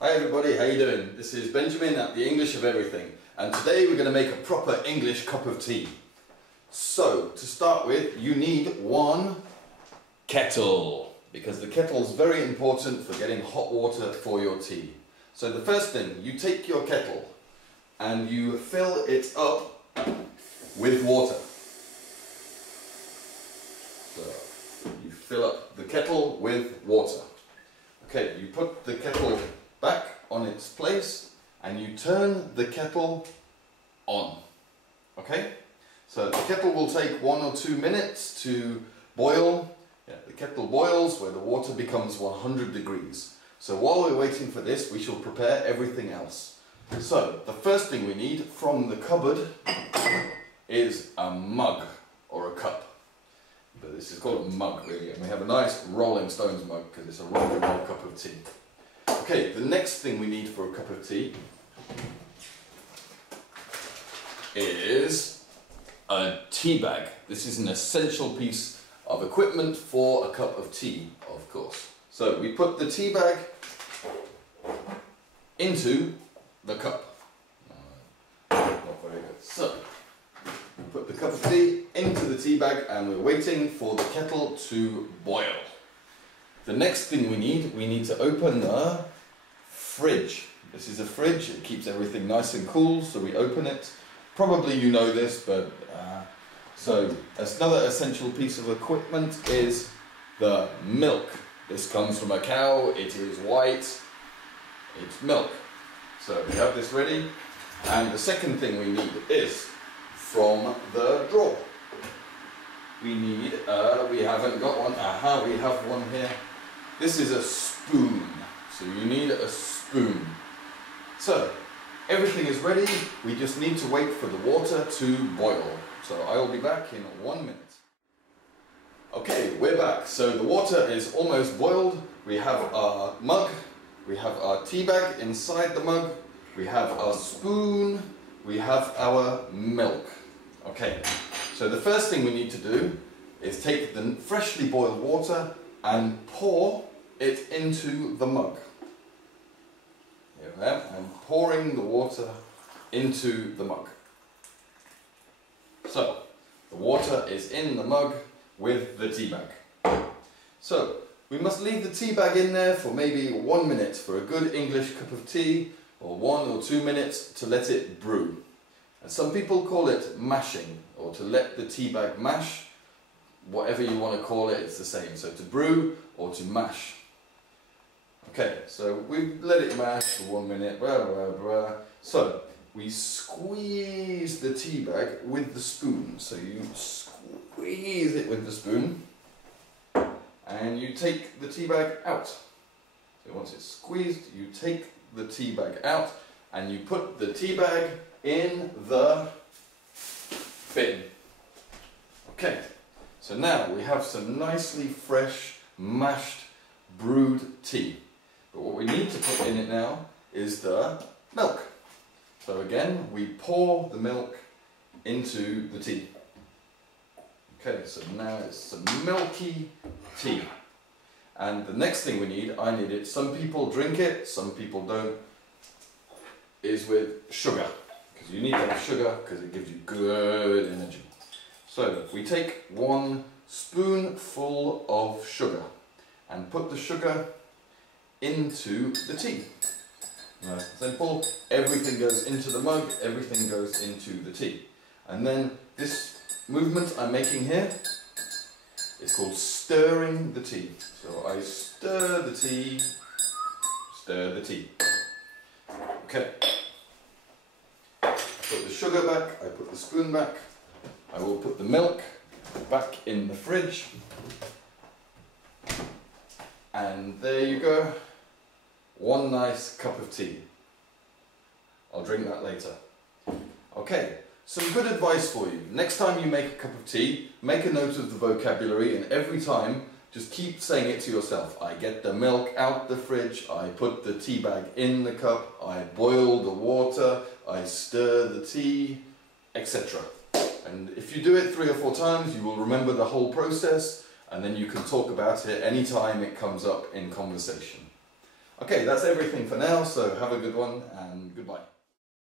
Hi everybody, how you doing? This is Benjamin at the English of Everything, and today we're going to make a proper English cup of tea. So, to start with, you need one kettle, because the kettle is very important for getting hot water for your tea. So the first thing, you take your kettle and you fill it up with water. So, you fill up the kettle with water. Okay, you put the kettle back on its place and you turn the kettle on. Okay? So the kettle will take 1 or 2 minutes to boil. Yeah, the kettle boils where the water becomes 100 degrees. So while we're waiting for this, we shall prepare everything else. So the first thing we need from the cupboard is a mug or a cup. But this is called a mug really, and we have a nice Rolling Stones mug because it's a rock and roll cup of tea. Okay, the next thing we need for a cup of tea is a tea bag. This is an essential piece of equipment for a cup of tea, of course. So we put the tea bag into the cup. Not very good. So we put the cup of tea into the tea bag and we're waiting for the kettle to boil. The next thing we need to open the fridge. This is a fridge, it keeps everything nice and cool, so we open it. Probably you know this, but so another essential piece of equipment is the milk. This comes from a cow, it is white, it's milk. So we have this ready, and the second thing we need is from the drawer. We need, we haven't got one, we have one here. This is a spoon, so you need a spoon. So, everything is ready, we just need to wait for the water to boil. So I will be back in 1 minute. Okay, we're back. So the water is almost boiled. We have our mug, we have our tea bag inside the mug, we have our spoon, we have our milk. Okay, so the first thing we need to do is take the freshly boiled water and pour it into the mug. Here I am, I'm pouring the water into the mug. So, the water is in the mug with the tea bag. So, we must leave the tea bag in there for maybe 1 minute for a good English cup of tea, or 1 or 2 minutes to let it brew. And some people call it mashing, or to let the tea bag mash. Whatever you want to call it, it's the same. So to brew or to mash. Okay, so we let it mash for 1 minute, blah, blah, blah. So we squeeze the tea bag with the spoon. So you squeeze it with the spoon and you take the tea bag out. So once it's squeezed, you take the tea bag out and you put the tea bag in the bin. Okay, so now we have some nicely fresh, mashed, brewed tea. But what we need to put in it now is the milk. So again, we pour the milk into the tea. Okay, so now it's some milky tea. And the next thing we need, I need it, some people drink it, some people don't, is with sugar. Because you need to have sugar because it gives you good energy. So we take 1 spoonful of sugar and put the sugar into the tea. Nice and simple. Everything goes into the mug, everything goes into the tea. And then this movement I'm making here is called stirring the tea. So I stir the tea, stir the tea. Okay. I put the sugar back, I put the spoon back, I will put the milk back in the fridge. And there you go. 1 nice cup of tea. I'll drink that later. Okay, some good advice for you. Next time you make a cup of tea, make a note of the vocabulary and every time just keep saying it to yourself. I get the milk out the fridge, I put the tea bag in the cup, I boil the water, I stir the tea, etc. And if you do it 3 or 4 times, you will remember the whole process and then you can talk about it anytime it comes up in conversation. Okay, that's everything for now, so have a good one and goodbye.